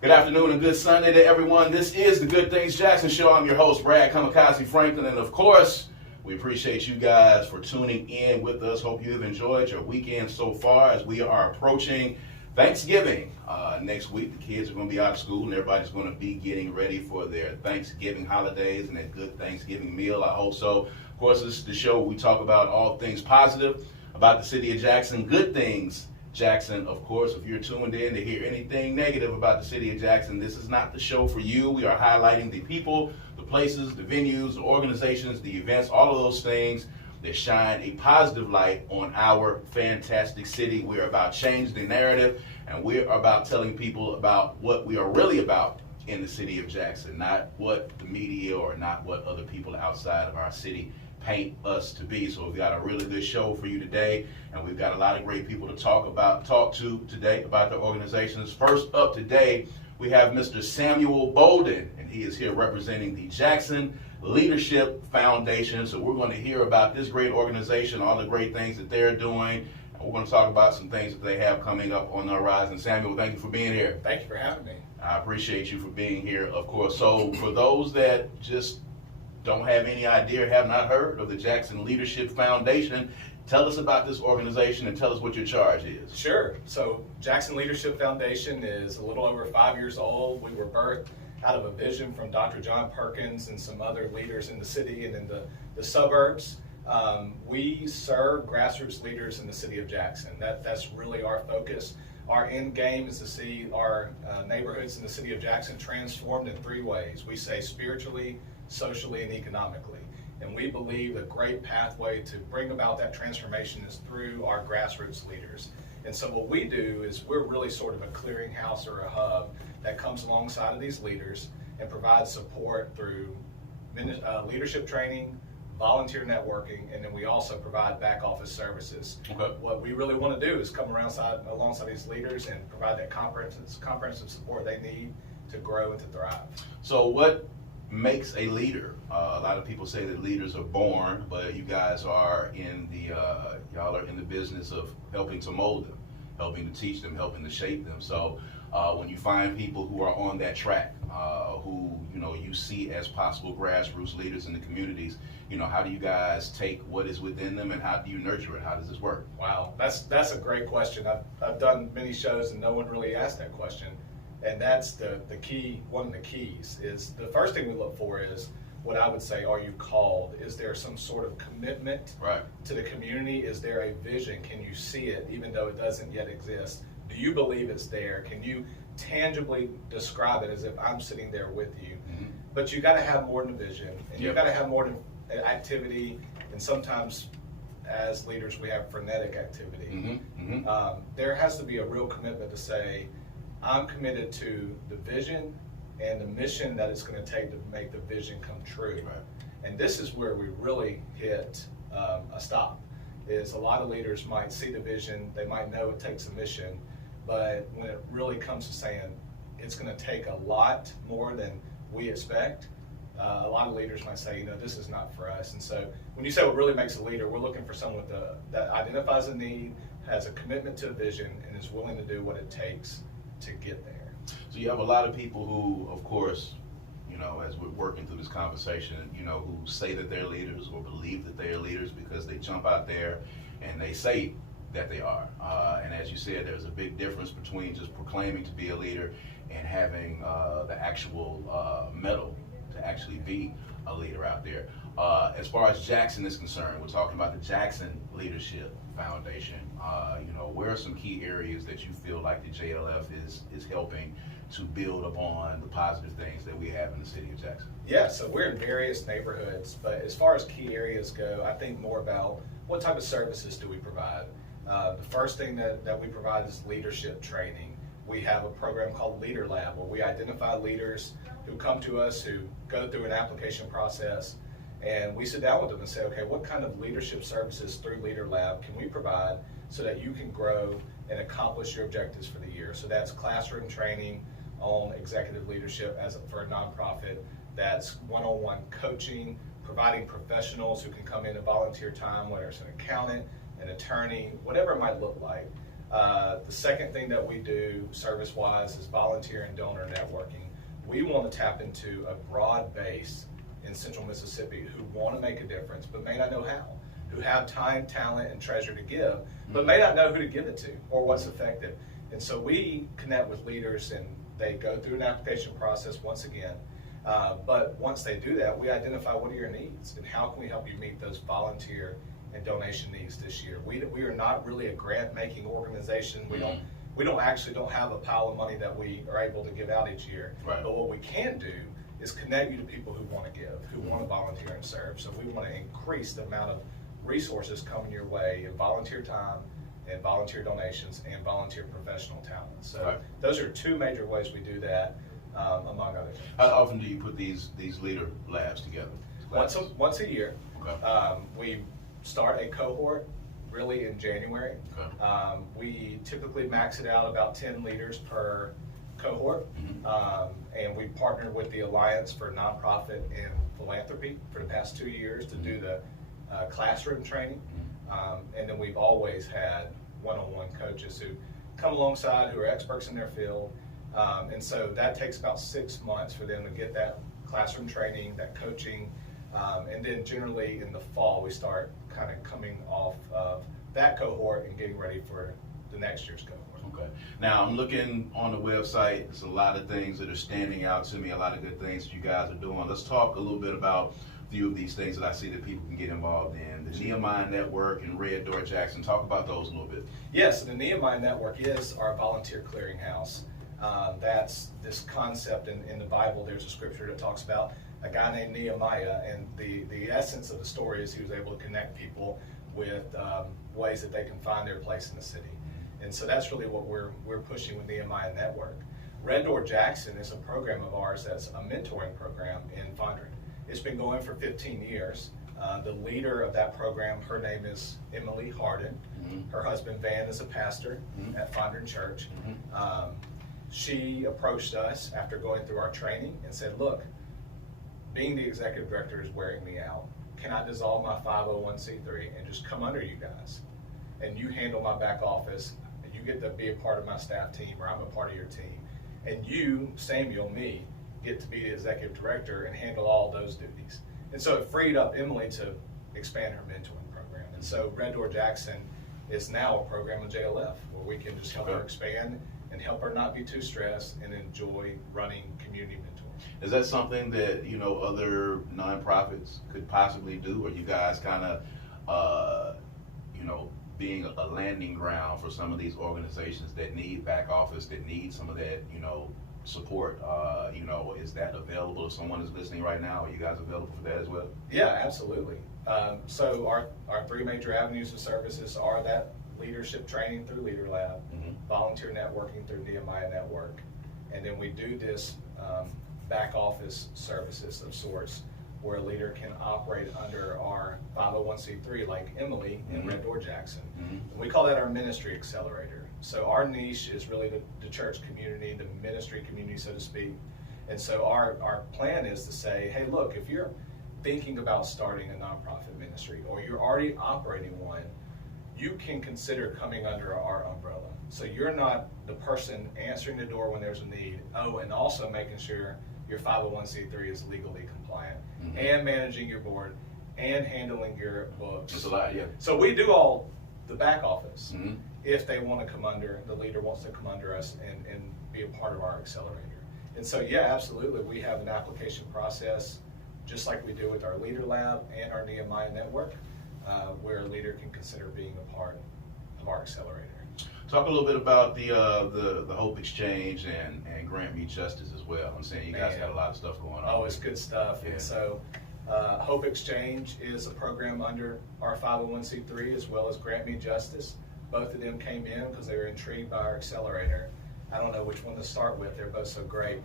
Good afternoon and good Sunday to everyone. This is the Good Things Jackson Show. I'm your host, Brad Kamikaze Franklin, and of course, we appreciate you guys for tuning in with us. Hope you have enjoyed your weekend so far as we are approaching Thanksgiving. Next week, the kids are going to be out of school and everybody's going to be getting ready for their Thanksgiving holidays and a good Thanksgiving meal. I hope so. Of course, this is the show where we talk about all things positive about the city of Jackson, good things Jackson. Of course, if you're tuned in to hear anything negative about the city of Jackson, this is not the show for you. We are highlighting the people, the places, the venues, the organizations, the events, all of those things that shine a positive light on our fantastic city. We're about changing the narrative, and we're about telling people about what we are really about in the city of Jackson, not what the media or not what other people outside of our city paint us to be. So we've got a really good show for you today, and we've got a lot of great people to talk to today about their organizations. First up today, we have Mr. Samuel Bolden, and he is here representing the Jackson Leadership Foundation. So we're going to hear about this great organization, all the great things that they're doing, and we're going to talk about some things that they have coming up on the horizon. Samuel, thank you for being here. Thank you for having me. I appreciate you for being here, of course. So for those that just don't have any idea, have not heard of the Jackson Leadership Foundation, tell us about this organization and tell us what your charge is. Sure. So Jackson Leadership Foundation is a little over 5 years old. We were birthed out of a vision from Dr. John Perkins and some other leaders in the city and in the suburbs. We serve grassroots leaders in the city of Jackson. That's really our focus. Our end game is to see our neighborhoods in the city of Jackson transformed in three ways. We say spiritually, socially, and economically. And we believe a great pathway to bring about that transformation is through our grassroots leaders. And so what we do is we're really sort of a clearinghouse or a hub that comes alongside of these leaders and provides support through leadership training, volunteer networking, and then we also provide back office services. Okay. What we really want to do is come alongside these leaders and provide that comprehensive support they need to grow and to thrive. So what makes a leader? A lot of people say that leaders are born, but you guys are y'all are in the business of helping to mold them, helping to teach them, helping to shape them. So when you find people who are on that track, who you see as possible grassroots leaders in the communities, how do you guys take what is within them and how do you nurture it? How does this work? Wow, that's a great question. I've done many shows and no one really asked that question. And that's the key. One of the keys is the first thing we look for is what I would say, are you called? Is there some sort of commitment to the community? Is there a vision? Can you see it even though it doesn't yet exist? Do you believe it's there? Can you tangibly describe it as if I'm sitting there with you? Mm-hmm. But you got to have more than a vision, and you've got to have more than activity, and sometimes as leaders we have frenetic activity. Mm-hmm. Mm-hmm. There has to be a real commitment to say, I'm committed to the vision and the mission that it's going to take to make the vision come true. Right. And this is where we really hit a stop. Is a lot of leaders might see the vision, they might know it takes a mission, but when it really comes to saying it's going to take a lot more than we expect, a lot of leaders might say, this is not for us. And so when you say what really makes a leader, we're looking for someone that identifies a need, has a commitment to a vision, and is willing to do what it takes to get there. So you have a lot of people who, of course, as we're working through this conversation, who say that they're leaders or believe that they're leaders because they jump out there and they say that they are. And as you said, there's a big difference between just proclaiming to be a leader and having the actual mettle to actually be a leader out there. As far as Jackson is concerned, we're talking about the Jackson Leadership Foundation. Where are some key areas that you feel like the JLF is helping to build upon the positive things that we have in the city of Jackson? Yeah, so we're in various neighborhoods, but as far as key areas go, I think more about what type of services do we provide. The first thing that we provide is leadership training. We have a program called Leader Lab where we identify leaders who come to us, who go through an application process, and we sit down with them and say, okay, what kind of leadership services through Leader Lab can we provide so that you can grow and accomplish your objectives for the year? So that's classroom training on executive leadership for a nonprofit. That's one-on-one coaching, providing professionals who can come in and volunteer time, whether it's an accountant, an attorney, whatever it might look like. The second thing that we do service-wise is volunteer and donor networking. We want to tap into a broad base in Central Mississippi who want to make a difference but may not know how, who have time, talent, and treasure to give, but may not know who to give it to or what's effective. And so we connect with leaders, and they go through an application process once again. But once they do that, we identify what are your needs and how can we help you meet those volunteer and donation needs this year. We are not really a grant-making organization. We don't have a pile of money that we are able to give out each year. Right. But what we can do is connect you to people who want to give, who want to volunteer and serve. So we want to increase the amount of resources coming your way in volunteer time and volunteer donations and volunteer professional talent. So right. Those are two major ways we do that, among other things. How often do you put these leader labs together? Once a year. Okay. We start a cohort really in January. Okay. We typically max it out about 10 leaders per cohort. And we partnered with the Alliance for Nonprofit and Philanthropy for the past 2 years to do the classroom training. And then we've always had one-on-one coaches who come alongside, who are experts in their field. And so that takes about 6 months for them to get that classroom training, that coaching. And then generally in the fall, we start kind of coming off of that cohort and getting ready for the next year's cohort. Okay. Now I'm looking on the website. There's a lot of things that are standing out to me, a lot of good things that you guys are doing. Let's talk a little bit about a few of these things that I see that people can get involved in. The Nehemiah Network and Red Door Jackson. Talk about those a little bit. Yes, the Nehemiah Network is our volunteer clearinghouse. That's this concept in the Bible. There's a scripture that talks about a guy named Nehemiah, and the essence of the story is he was able to connect people with ways that they can find their place in the city. And so that's really what we're pushing with Nehemiah Network. Red Door Jackson is a program of ours that's a mentoring program in Fondren. It's been going for 15 years. The leader of that program, her name is Emily Harden. Her husband Van is a pastor at Fondren Church. She approached us after going through our training and said, look, being the executive director is wearing me out. Can I dissolve my 501c3 and just come under you guys? And you handle my back office, and you get to be a part of my staff team, or I'm a part of your team. And you, Samuel, me, get to be the executive director and handle all those duties. And so it freed up Emily to expand her mentoring program. And so Red Door Jackson is now a program with JLF where we can just help her expand and help her not be too stressed and enjoy running community mentoring. Is that something that, you know, other nonprofits could possibly do, or you guys kind of, you know, being a landing ground for some of these organizations that need back office, that need some of that, you know, support, you know, is that available if someone is listening right now? Are you guys available for that as well? Yeah, absolutely. So our three major avenues of services are that leadership training through Leader Lab, volunteer networking through Nehemiah Network, and then we do this back office services of sorts where a leader can operate under our 501c3 like Emily in Red Door Jackson. And we call that our ministry accelerator. So our niche is really the church community, the ministry community, so to speak. And so our plan is to say, hey, look, if you're thinking about starting a nonprofit ministry or you're already operating one, you can consider coming under our umbrella. So you're not the person answering the door when there's a need. Oh, and also making sure your 501c3 is legally compliant and managing your board and handling your books. It's a lot, yeah. So we do all the back office. If they want to come under, the leader wants to come under us and be a part of our accelerator. And so, yeah, absolutely. We have an application process just like we do with our Leader Lab and our Nehemiah Network, where a leader can consider being a part of our accelerator. Talk a little bit about the Hope Exchange and Grant Me Justice as well. I'm saying you guys got a lot of stuff going on. Oh, it's good stuff. Yeah. And so Hope Exchange is a program under our 501c3 as well as Grant Me Justice. Both of them came in because they were intrigued by our accelerator. I don't know which one to start with. They're both so great.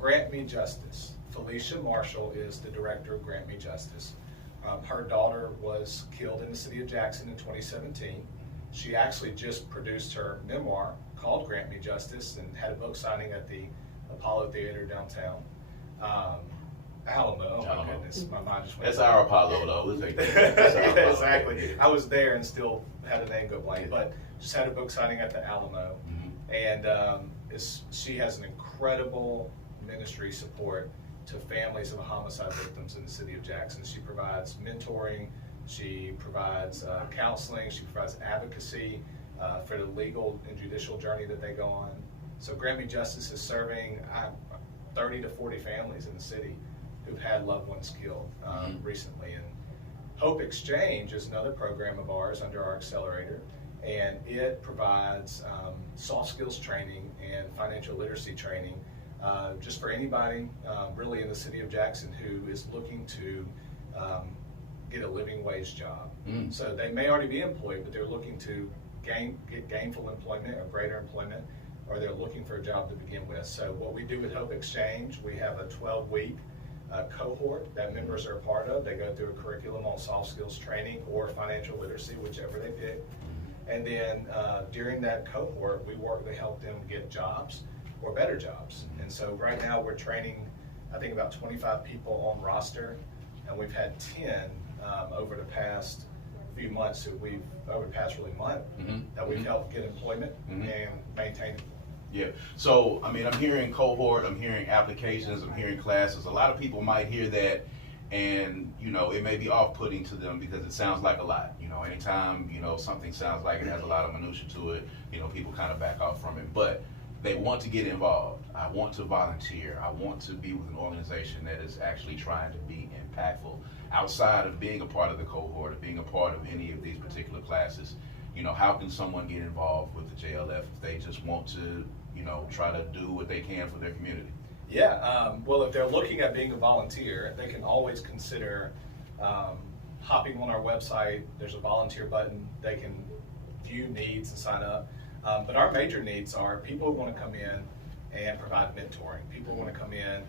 Grant Me Justice. Felicia Marshall is the director of Grant Me Justice. Her daughter was killed in the city of Jackson in 2017. She actually just produced her memoir called Grant Me Justice and had a book signing at the Apollo Theater downtown. Alamo, oh my goodness, my mind just went. That's our Apollo, though. Let's take that. Yeah, exactly. I was there and still had a name go blank. But Just had a book signing at the Alamo, and she has an incredible ministry support to families of homicide victims in the city of Jackson. She provides mentoring, she provides counseling, she provides advocacy for the legal and judicial journey that they go on. So Grant Me Justice is serving 30 to 40 families in the city who've had loved ones killed recently. And Hope Exchange is another program of ours under our accelerator, and it provides soft skills training and financial literacy training just for anybody really in the city of Jackson who is looking to get a living wage job. So they may already be employed, but they're looking to get gainful employment or greater employment, or they're looking for a job to begin with. So what we do with Hope Exchange, we have a 12-week cohort that members are a part of. They go through a curriculum on soft skills training or financial literacy, whichever they pick. And then during that cohort, we work to help them get jobs or better jobs. And so right now we're training, I think, about 25 people on roster, and we've had 10 over the past few months over the past really month that we've helped get employment and maintain. Yeah. So, I mean, I'm hearing cohort, I'm hearing applications, I'm hearing classes. A lot of people might hear that and, you know, it may be off-putting to them because it sounds like a lot. You know, anytime, you know, something sounds like it has a lot of minutia to it, you know, people kind of back off from it. But they want to get involved. I want to volunteer. I want to be with an organization that is actually trying to be impactful outside of being a part of the cohort or being a part of any of these particular classes. You know, how can someone get involved with the JLF if they just want to, you know, try to do what they can for their community? Yeah, well, if they're looking at being a volunteer, they can always consider hopping on our website. There's a volunteer button. They can view needs and sign up. But our major needs are people who want to come in and provide mentoring. People who want to come in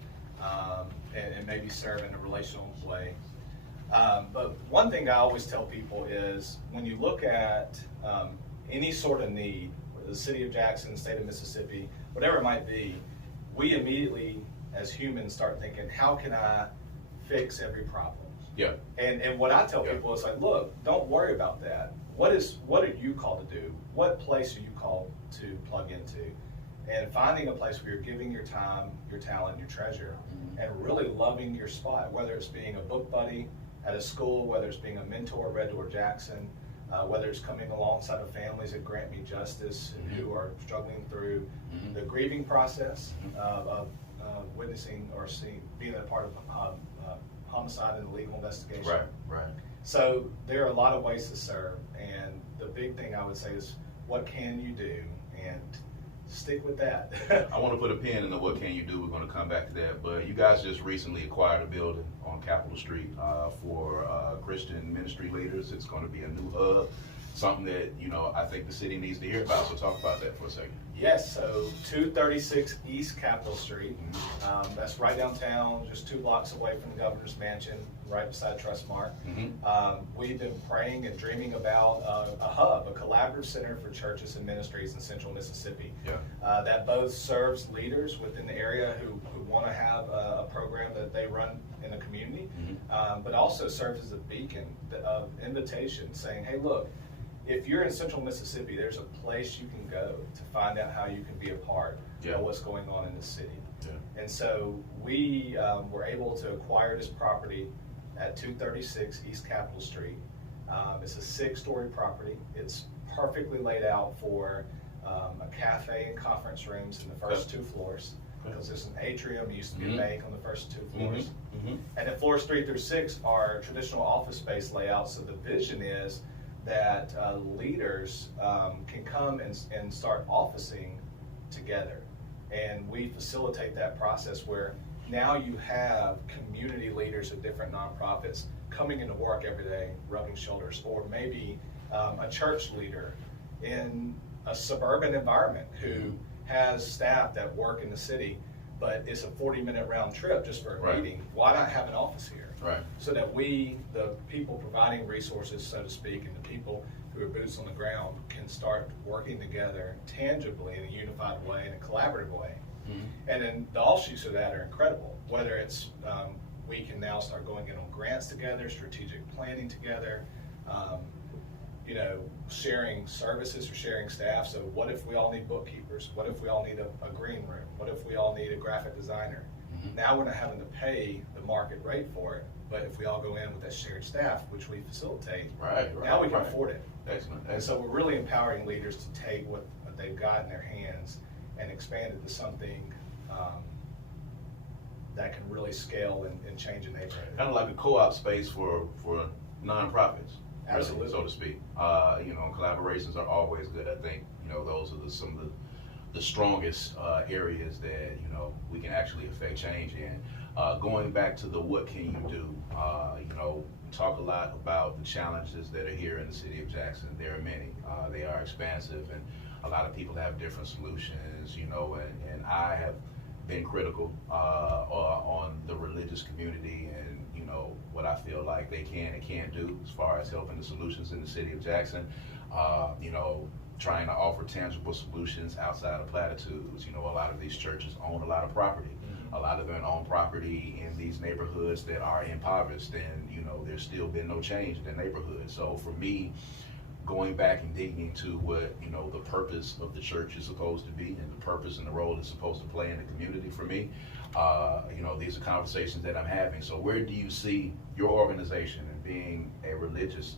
and maybe serve in a relational way. But one thing I always tell people is when you look at any sort of need, the city of Jackson, the state of Mississippi, whatever it might be, we immediately as humans start thinking, how can I fix every problem? Yeah. And what I tell people is like, look, don't worry about that. What are you called to do? What place are you called to plug into? And finding a place where you're giving your time, your talent, your treasure, and really loving your spot, whether it's being a book buddy at a school, whether it's being a mentor at Red Door Jackson, whether it's coming alongside of families at Grant Me Justice who are struggling through the grieving process of witnessing or being a part of homicide and the legal investigation. Right. So there are a lot of ways to serve, and the big thing I would say is, what can you do? And stick with that. I want to put a pin in the what can you do. We're going to come back to that. But you guys just recently acquired a building on Capitol Street for Christian ministry leaders. It's going to be a new hub, something that, you know, I think the city needs to hear about. So talk about that for a second. Yes, so 236 East Capitol Street. That's right downtown, just 2 blocks away from the governor's mansion, right beside Trustmark. We've been praying and dreaming about a hub, a collaborative center for churches and ministries in central Mississippi that both serves leaders within the area who want to have a program that they run in the community, but also serves as a beacon of invitation saying, hey, look, if you're in central Mississippi, there's a place you can go to find out how you can be a part of what's going on in the city. And so we were able to acquire this property at 236 East Capitol Street. It's a 6-story property. It's perfectly laid out for a cafe and conference rooms in the first 2 floors. Because there's an atrium, used to be a bank on the first 2 floors. And then floors 3 through 6 are traditional office space layouts. So the vision is that leaders can come and start officing together. And we facilitate that process where now you have community leaders of different nonprofits coming into work every day, rubbing shoulders, or maybe a church leader in a suburban environment who has staff that work in the city, but it's a 40-minute round trip just for a meeting. Why not have an office here? So that we, the people providing resources, so to speak, and the people who are boots on the ground can start working together tangibly in a unified way, in a collaborative way. And then the offshoots of that are incredible, whether it's we can now start going in on grants together, strategic planning together, sharing services or sharing staff. So what if we all need bookkeepers? What if we all need a green room? What if we all need a graphic designer? Mm-hmm. Now we're not having to pay the market rate for it, but if we all go in with that shared staff, which we facilitate, now we can afford it. Excellent. And so we're really empowering leaders to take what they've got in their hands and expand it to something that can really scale and change a neighborhood. Kind of like a co-op space for nonprofits. Absolutely. So to speak. Collaborations are always good. I think, those are some of the strongest areas that, we can actually affect change in. Going back to the what can you do, we talk a lot about the challenges that are here in the city of Jackson. There are many. They are expansive, and a lot of people have different solutions, and I have been critical on the religious community and what I feel like they can and can't do as far as helping the solutions in the city of Jackson. Trying to offer tangible solutions outside of platitudes. A lot of these churches own a lot of property. Mm-hmm. A lot of them own property in these neighborhoods that are impoverished, and there's still been no change in the neighborhood. So for me, going back and digging into what the purpose of the church is supposed to be and the purpose and the role it's supposed to play in the community, for me, these are conversations that I'm having. So where do you see your organization and being a religious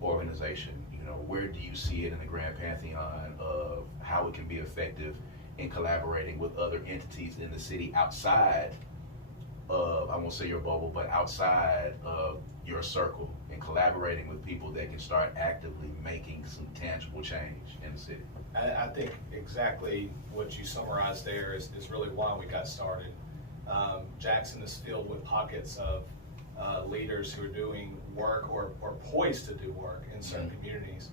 organization, where do you see it in the grand pantheon of how it can be effective in collaborating with other entities in the city outside of, I won't say your bubble, but outside of your circle, and collaborating with people that can start actively making some tangible change in the city? I think exactly what you summarized there is really why we got started. Jackson is filled with pockets of leaders who are doing work or poised to do work in certain communities,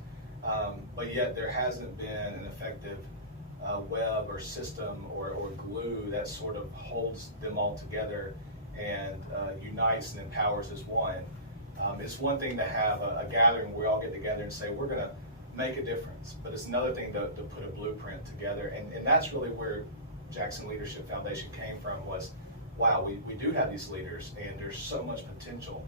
but yet there hasn't been an effective web or system or glue that sort of holds them all together and unites and empowers as one. It's one thing to have a gathering where we all get together and say we're going to make a difference, but it's another thing to put a blueprint together, and that's really where Jackson Leadership Foundation came from. Was, wow, we do have these leaders and there's so much potential.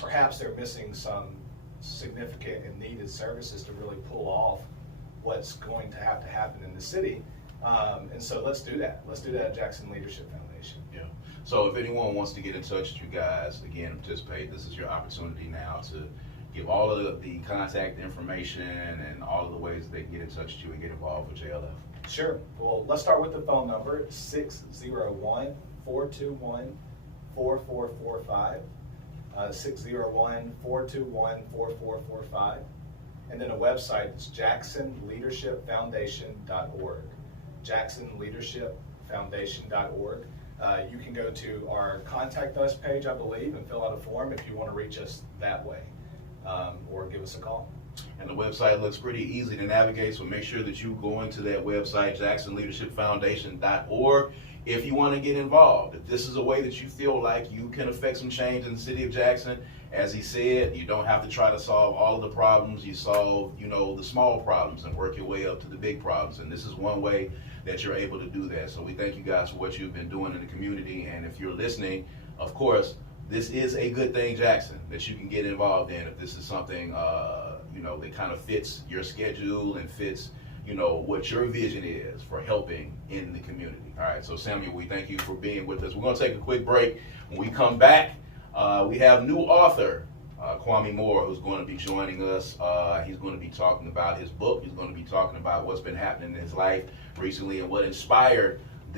Perhaps they're missing some significant and needed services to really pull off what's going to have to happen in the city, and so let's do that. Let's do that at Jackson Leadership Foundation. Yeah. So if anyone wants to get in touch with you guys, again, participate, this is your opportunity now to give all of the contact information and all of the ways they can get in touch with you and get involved with JLF. Sure. Well, let's start with the phone number. It's 601-421-4445. 601-421-4445. And then a website is jacksonleadershipfoundation.org. jacksonleadershipfoundation.org. You can go to our Contact Us page, I believe, and fill out a form if you want to reach us that way, or give us a call. And the website looks pretty easy to navigate, so make sure that you go into that website, jacksonleadershipfoundation.org, if you want to get involved. If this is a way that you feel like you can affect some change in the city of Jackson, as he said, you don't have to try to solve all of the problems. You solve, the small problems and work your way up to the big problems. And this is one way that you're able to do that. So we thank you guys for what you've been doing in the community. And if you're listening, of course, this is a good thing, Jackson, that you can get involved in if this is something, that kind of fits your schedule and fits, what your vision is for helping in the community. All right, so Samuel, we thank you for being with us. We're going to take a quick break. When we come back, we have new author, Kwame Moore, who's going to be joining us. He's going to be talking about his book. He's going to be talking about what's been happening in his life recently and what inspired